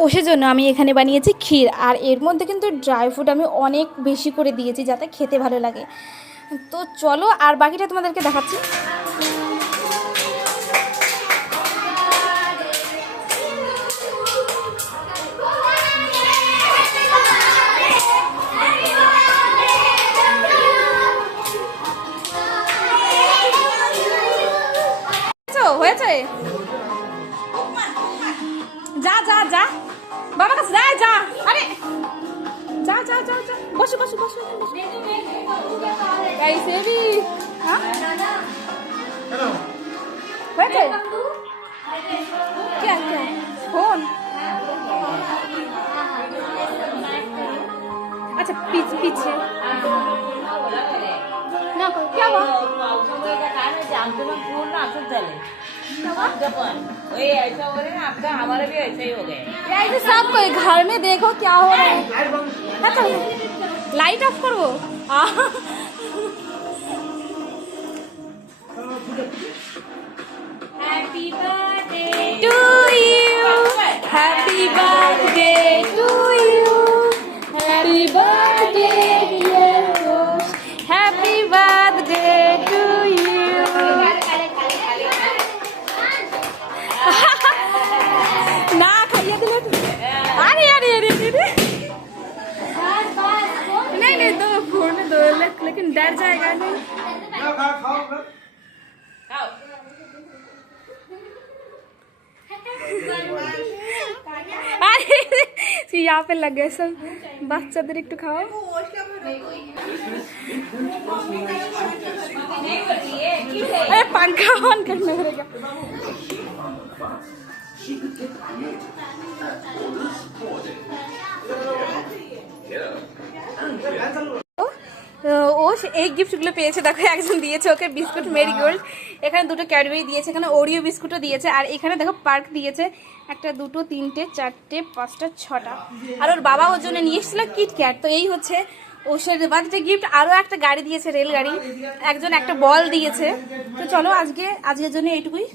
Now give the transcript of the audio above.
ও সেজন্য আমি এখানে বানিয়েছি ক্ষীর, আর এর মধ্যে কিন্তু ড্রাই ফ্রুট আমি অনেক বেশি করে দিয়েছি যাতে খেতে ভালো লাগে। তো চলো আর বাকিটা তোমাদেরকে দেখাচ্ছি। হয়েছে, যা যা যা বাবার কাছে যা যা, আরে যা যা যা যা, বসো বসো বসো कैसे भी हाँ হয়েছে क्या क्या फोन अच्छा पीछे पीछे ना क्या हुआ ऐसा हो रहा है आपका, हमारा भी ऐसा ही हो गया। ऐसे सब कोई घर में देखो क्या हो रहा है। अच्छा लाइट ऑफ करो। Happy birthday to you, happy birthday to you, happy birthday dear दोस्त, हैप्पी बर्थडे टू यू। ना खाइए दिले, अरे अरे अरे अरे नहीं नहीं दो फोन दो, लेकिन डर जाएगा नहीं। अरे यहाँ पे लग गए सब বাচ্চাদের একটু খাও। अरे पंखा ऑन करना पड़ेगा। ও এই গিফটগুলো পেয়েছে, দেখো একজন দিয়েছে ওকে বিস্কুট মেরিগোল্ড, এখানে দুটো ক্যাডবেরি দিয়েছে, এখানে ওরিও বিস্কুটও দিয়েছে, আর এখানে দেখো পার্ক দিয়েছে একটা, দুটো, তিনটে, চারটে, পাঁচটা, ছটা, আর ওর বাবা ওর জন্য নিয়ে এসেছিল কিটক্যাট। তো এই হচ্ছে ওষের বার্থডে গিফট। আরও একটা গাড়ি দিয়েছে, রেলগাড়ি, একজন একটা বল দিয়েছে। তো চলো আজকের জন্য এইটুকুই।